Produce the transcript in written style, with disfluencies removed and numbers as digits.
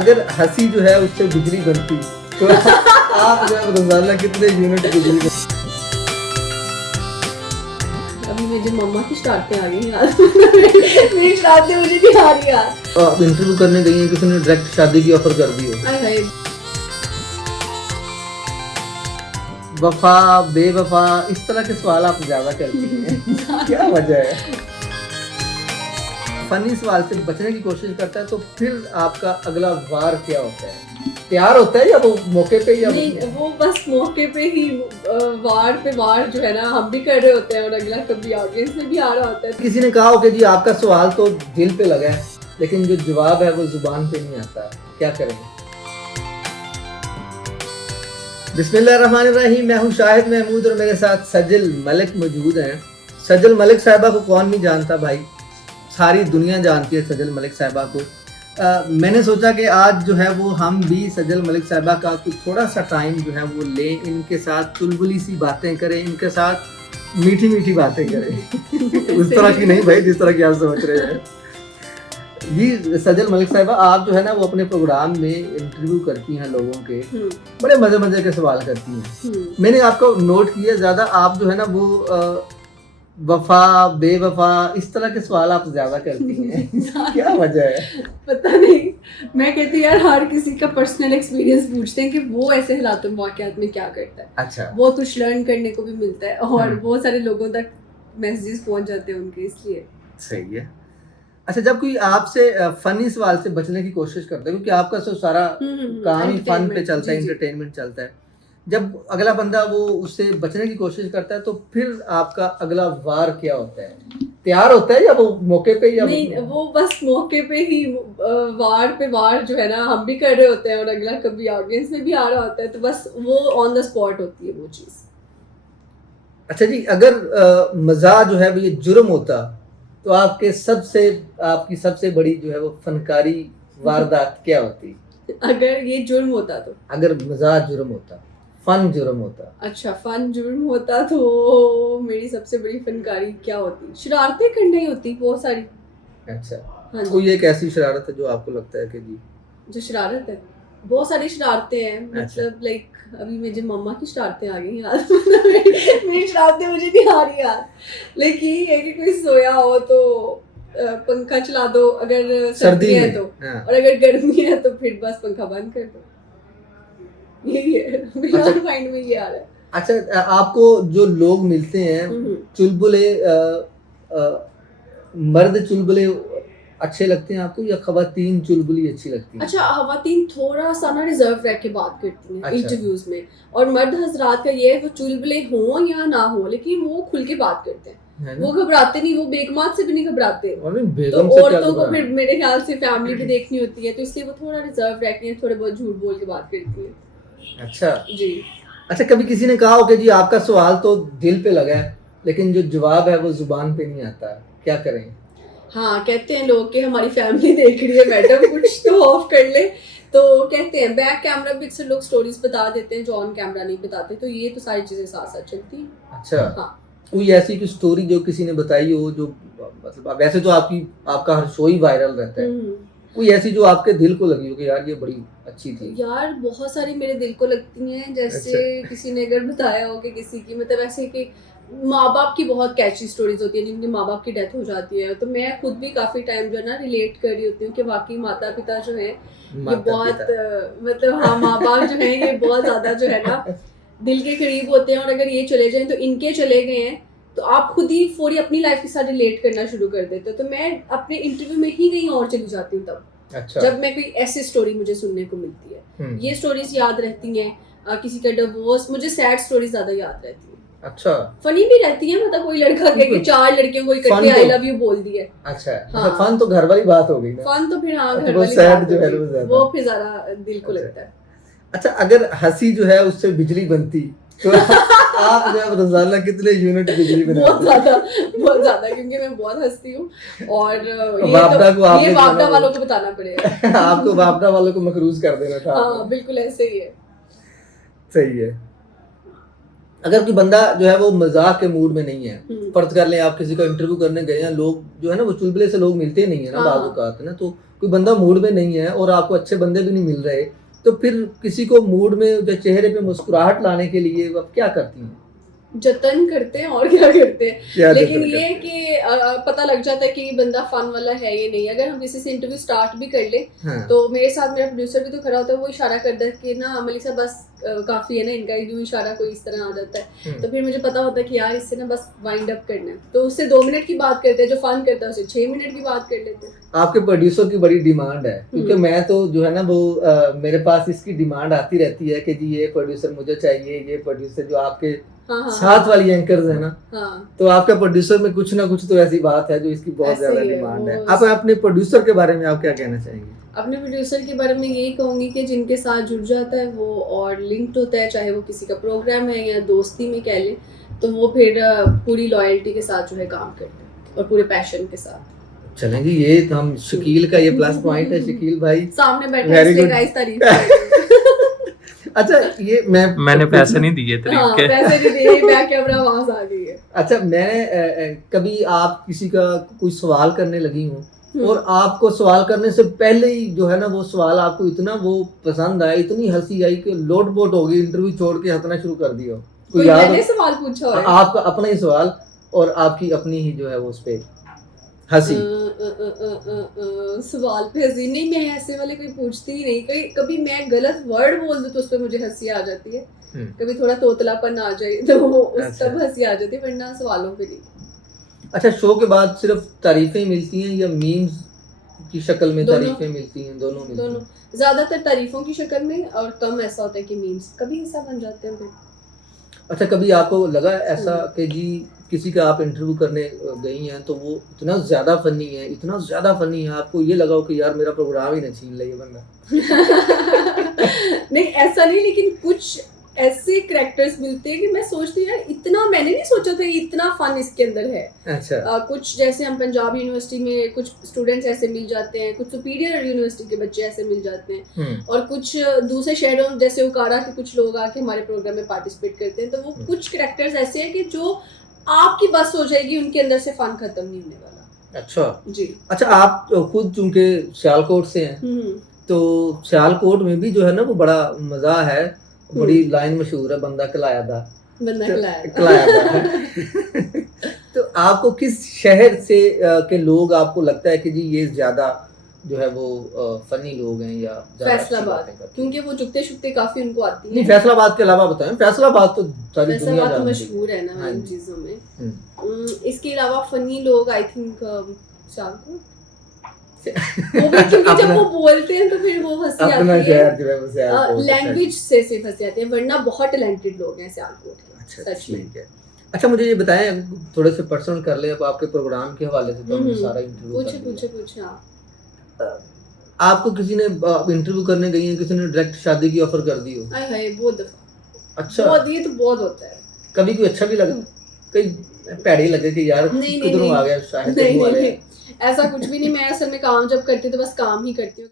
अगर हंसी जो है उससे बिजली बनती तो आप जो है रोजाना कितने यूनिट बिजली अभी मेरी मम्मा की शरारतें आ गई यार मेरी शरारतें मुझे नहीं आ रही यार। आप इंटरव्यू करने गई हैं, किसी ने डायरेक्ट शादी की ऑफर कर दी हो, हाय हाय वफा बेवफा इस तरह के सवाल आप ज्यादा करती हैं क्या वजह है? फनी सवाल से बचने की कोशिश करता है तो फिर आपका अगला वार क्या होता है? प्यार होता है या वो मौके पे या नहीं, वो बस मौके पे ही वार पे वार जो है ना हम भी कर रहे होते हैं और अगला कभी ऑडियंस में भी आ रहा होता है। किसी ने कहा हो कि जी आपका सवाल तो दिल पे लगा है लेकिन जो जवाब है वो जुबान पे नहीं आता, क्या करेंगे? बिस्मिल्लाहिर्रहमानिर्रहीम। मैं हूं शाहिद महमूद और मेरे साथ सजल मलिक मौजूद हैं। सजल मलिक साहिबा को कौन नहीं जानता भाई, सारी दुनिया जानती है सजल मलिक साहिबा को। मैंने सोचा कि आज जो है वो हम भी सजल मलिक साहिबा का कुछ थोड़ा सा टाइम जो है वो लें, इनके साथ चुलबुली सी बातें करें, इनके साथ मीठी मीठी बातें करें उस तरह की नहीं भाई जिस तरह की आप समझ रहे हैं। जी सजल मलिक साहिबा, आप जो है ना वो अपने प्रोग्राम में इंटरव्यू करती हैं लोगों के, बड़े मजे मजे के सवाल करती हैं। मैंने आपको नोट किया ज्यादा आप जो है ना वो वफा बेवफा इस तरह के सवाल आप ज्यादा करती हैं क्या वजह है? पता नहीं, मैं कहती हूँ यार हर किसी का पर्सनल एक्सपीरियंस पूछते हैं कि वो ऐसे हालातों वाकयात में क्या करता है। अच्छा, वो कुछ लर्न करने को भी मिलता है और बहुत सारे लोगों तक मैसेजेस पहुंच जाते हैं उनके, इसलिए सही है। अच्छा, जब कोई आपसे फनी सवाल से बचने की कोशिश करता है, क्योंकि आपका तो सारा काम ही फन पे चलता है, एंटरटेनमेंट चलता है, जब अगला बंदा वो उससे बचने की कोशिश करता है तो फिर आपका अगला वार क्या होता है? प्यार होता है या वो मौके पे या नहीं, वो बस मौके पे ही वार पे वार जो है ना हम भी कर रहे होते हैं और अगला कभी ऑडियंस में भी आ रहा होता है, तो बस वो ऑन द स्पॉट होती है वो चीज। अच्छा जी, अगर मज़ाक जो है वो ये जुर्म होता तो आपकी सबसे बड़ी जो है वो फनकारी वारदात क्या होती? अगर ये जुर्म होता तो, अगर मज़ाक जुर्म होता, फन जुर्म होता। अच्छा फन जुर्म होता तो मेरी सबसे बड़ी फनकारी क्या होती? शरारतें करना ही होती बहुत सारी। अच्छा, हाँ जी। कोई एक ऐसी शरारत है जो आपको लगता है कि जी जो शरारत है, बहुत सारी शरारतें हैं, अच्छा। मतलब लाइक अभी मेरी मम्मा की शरारतें आ गई यार मेरी शरारतें मुझे नहीं आ रही यार। लेकिन ये है कि कोई सोया हो तो पंखा चला दो अगर सर्दी है तो, और अगर गर्मी है तो फिर बस पंखा बंद कर दो। यही है मेरे माइंड में, ये आ रहा है। अच्छा, आपको जो लोग मिलते हैं चुलबुले, मर्द चुलबुले अच्छे लगते हैं आपको या खवातीन चुलबुली अच्छी लगती है? अच्छा, खवातीन थोड़ा सा ना रिजर्व रह के बात करती हैं अच्छा। इंटरव्यूज में, और मर्द हजरात का ये है वो चुलबुले हों या ना हो लेकिन वो खुल के बात करते हैं, वो घबराते नहीं, वो बेगमात से भी नहीं घबराते। तो औरतों को फिर मेरे ख्याल से फैमिली भी देखनी होती है तो इसलिए वो थोड़ा रिजर्व रहती है, थोड़े बहुत झूठ बोल के बात करती है। अच्छा जी। अच्छा, कभी किसी ने कहा हो कि जी आपका सवाल तो दिल पे लगा है लेकिन जो जवाब है वो जुबान पे नहीं आता, क्या करें? हाँ, कहते हैं लोग कि हमारी फैमिली देख रही है मैडम कुछ तो ऑफ कर ले, तो कहते हैं बैक कैमरा भी अक्सर लोग स्टोरीज बता देते हैं जो ऑन कैमरा नहीं बताते, तो ये तो सारी चीजें साथ साथ चलती हैं। अच्छा, हाँ। कोई ऐसी कोई स्टोरी जो किसी ने बताई हो जो मतलब वैसे तो आपका हर शो ही वायरल रहता है, कोई ऐसी जो आपके दिल को लगी हो कि यार ये बड़ी अच्छी थी? यार बहुत सारी मेरे दिल को लगती हैं, जैसे किसी ने अगर बताया हो कि किसी की मतलब ऐसे कि माँ बाप की बहुत कैची स्टोरीज होती है जिनके माँ बाप की डेथ हो जाती है, तो मैं खुद भी काफी टाइम जो है ना रिलेट कर रही होती हूँ कि वाकई माता पिता जो है ये बहुत मतलब हाँ माँ बाप जो है ये बहुत ज्यादा जो है ना दिल के करीब होते हैं, और अगर ये चले जाएं तो इनके चले गए हैं तो आप खुद ही पूरी अपनी लाइफ के साथ रिलेट करना शुरू कर देते हो, तो मैं अपने इंटरव्यू में ही कहीं और चली जाती हूँ तब। अच्छा। जब मैं कोई ऐसी स्टोरी मुझे सुनने को मिलती है, ये स्टोरीज याद रहती हैं, किसी का डिवोर्स, मुझे सैड स्टोरीज ज्यादा याद रहती है। अच्छा, फनी भी रहती है, मतलब कोई लड़का कह के 4 लड़कियों को इकट्ठे आई लव यू बोल दिया। अच्छा, हाँ। फन तो घर वाली बात हो गई ना, फन तो फिर हाँ घर वाली बात जो है वो फिर ज्यादा दिल को लगता है। अच्छा, अगर हंसी जो है उससे बिजली बनती तो आप जो है रोजाना कितने यूनिट बिजली बनाते? बहुत ज्यादा क्योंकि मैं बहुत हंसती हूँ, और ये वापडा वालों को बताना पड़ेगा आपको वापडा वालों को मकरूज कर देना था। हाँ बिल्कुल ऐसे ही है। सही है। अगर कोई बंदा जो है वो मजाक के मूड में नहीं है, हम्म, फर्ज कर लें आप किसी का इंटरव्यू करने गए हैं, लोग जो है ना वो चुलबुले से लोग मिलते नहीं है ना हाँ, बाद औकात है ना, तो कोई बंदा मूड में नहीं है और आपको अच्छे बंदे भी नहीं मिल रहे, तो फिर किसी को मूड में जो चेहरे पे मुस्कुराहट लाने के लिए आप क्या करती हैं? जतन करते हैं और क्या करते हैं। क्या लेकिन जतन ये करते कि पता लग जाता है कि ये बंदा फन वाला है ये नहीं। अगर हम किसी से इंटरव्यू स्टार्ट भी कर ले हैं? हाँ, तो मेरे साथ मेरा प्रोड्यूसर भी तो खड़ा होता है, वो इशारा करता है कि ना मलिसा बस काफी है ना, इनका यूं इशारा कोई इस तरह आ जाता है। तो फिर मुझे पता होता है कि यार इससे ना बस वाइंड अप करना है, तो उससे 2 मिनट की बात करते हैं, जो फन करता है उससे 6 मिनट की बात कर लेते हैं। आपके प्रोड्यूसर की बड़ी डिमांड है, क्योंकि मैं तो जो है ना वो मेरे पास इसकी डिमांड आती रहती है कि जी ये प्रोड्यूसर मुझे चाहिए, ये प्रोड्यूसर जो आपके हाँ हाँ साथ वाली एंकर्स है ना, हाँ, तो आपका प्रोड्यूसर में कुछ ना कुछ तो ऐसी बात है जो इसकी बहुत ऐसे ज्यादा ही है, डिमांड है। वो आप अपने प्रोड्यूसर के बारे में आप क्या कहना चाहेंगे? अपने प्रोड्यूसर के बारे में यही कहूंगी कि जिनके साथ जुड़ जाता है वो और लिंक्ड होता है, चाहे वो किसी का प्रोग्राम है या दोस्ती में कह लें, तो वो फिर पूरी लॉयल्टी के साथ जो है काम करते हैं और पूरे पैशन के साथ चलेंगे, ये तो हम शकील का ये प्लस पॉइंट है, शकील भाई सामने बैठे Very इसलिए good. गाइस तारीफ कर रहे अच्छा ये मैंने पैसे नहीं दिए हैं। हाँ, तरीके। पैसे नहीं दिए, बैक कैमरा आवाज आ गई है। अच्छा मैंने कभी आप किसी का कोई सवाल करने लगी हूँ और आपको सवाल करने से पहले ही जो है ना वो सवाल आपको इतना वो पसंद आया, इतनी हंसी आई कि लोट पोट हो गई, इंटरव्यू छोड़ के हंसना शुरू कर दिया हो? कोई याद मैंने हो? सवाल पूछा हो आपका अपना ही सवाल और आपकी अपनी ही जो है वो उस पे हंसी। सवाल पे हंसी नहीं, मैं ऐसे वाले कोई पूछती ही नहीं। कभी मैं गलत वर्ड बोल दूं तो उस पर मुझे हंसी आ जाती है, कभी थोड़ा तोतलापन आ जाए तो उस अच्छा। तब हंसी आ जाती है, वरना सवालों पे नहीं। अच्छा शो के बाद सिर्फ तारीफें मिलती हैं या मीम्स की शक्ल में दोनों। तारीफें मिलती हैं? दोनों मिलती दोनों, हैं। ज्यादातर तारीफों की शक्ल में और कम ऐसा होता है कि मीम्स कभी हिस्सा बन जाते हैं फिर। अच्छा कभी आपको लगा ऐसा कि जी किसी का आप इंटरव्यू करने गई हैं तो वो इतना ज्यादा फनी है, इतना ज्यादा फनी है, आपको ये लगा हो कि यार मेरा प्रोग्राम ही न छीन ले ये बंदा? नहीं ऐसा नहीं, लेकिन कुछ ऐसे कैरेक्टर्स मिलते हैं कि मैं सोचती हूँ यार इतना मैंने नहीं सोचा था, इतना फन इसके अंदर है। अच्छा कुछ जैसे हम पंजाब यूनिवर्सिटी में कुछ स्टूडेंट्स ऐसे मिल जाते हैं, कुछ सुपीरियर यूनिवर्सिटी के बच्चे ऐसे मिल जाते हैं, और कुछ दूसरे शहरों जैसे उकाड़ा के कुछ लोग आके हमारे प्रोग्राम में पार्टिसिपेट करते हैं। तो वो कुछ कैरेक्टर्स ऐसे हैं कि जो आपकी बस हो जाएगी, उनके अंदर से फन खत्म नहीं होने वाला। अच्छा जी। अच्छा आप खुद चूंकि सियालकोट से हैं तो सियालकोट में भी जो है ना वो बड़ा मजा है, बड़ी लाइन मशहूर है, बंदा कलाया दा बंदा तो- खिलाया दा तो आपको किस शहर से के लोग आपको लगता है कि जी ये ज्यादा जो है वो फनी लोग हैं या ज्यादा अच्छी फैसलाबाद, बातें करते हैं? क्योंकि वो जुगते शुगते काफी उनको आती नहीं है। फैसलाबाद के अलावा बताएं, फैसलाबाद तो सारी दुनिया फैसलाबाद तो जानती है। मशहूर है ना हाँ इन जी। चीजों में। हम्म। इसके अलावा फनी लोग आई थिंक सियालकोट, वो भी क्योंकि जब अपना- वो बोलते हैं तो फिर वो हंसी अपना आती शहर है। जो है वो सियालकोट है। लैंग्वेज से सिर्फ हंसी आती है, वरना बहुत टैलेंटेड लोग हैं सियालकोट के। अच्छा सच में। ठीक है। अच्छा मुझे ये बताएं, थोड़े से पर्सनल कर ले अब आपके प्रोग्राम के हवाले से, तो हमने सारा इंटरव्यू पूछे पूछे पूछे हाँ। आपको किसी ने इंटरव्यू करने गई है, किसी ने डायरेक्ट शादी की ऑफर कर दी हो? आय हाय बहुत दफा, अच्छा बहुत, ये तो बहुत होता है। कभी कोई अच्छा भी लगा, कई भैड़े लगे कि यार नहीं, किधरों नहीं, आ गया शायद नहीं वाले नहीं ऐसा कुछ भी नहीं। मैं असल में काम जब करती हूँ तो बस काम ही करती हूँ।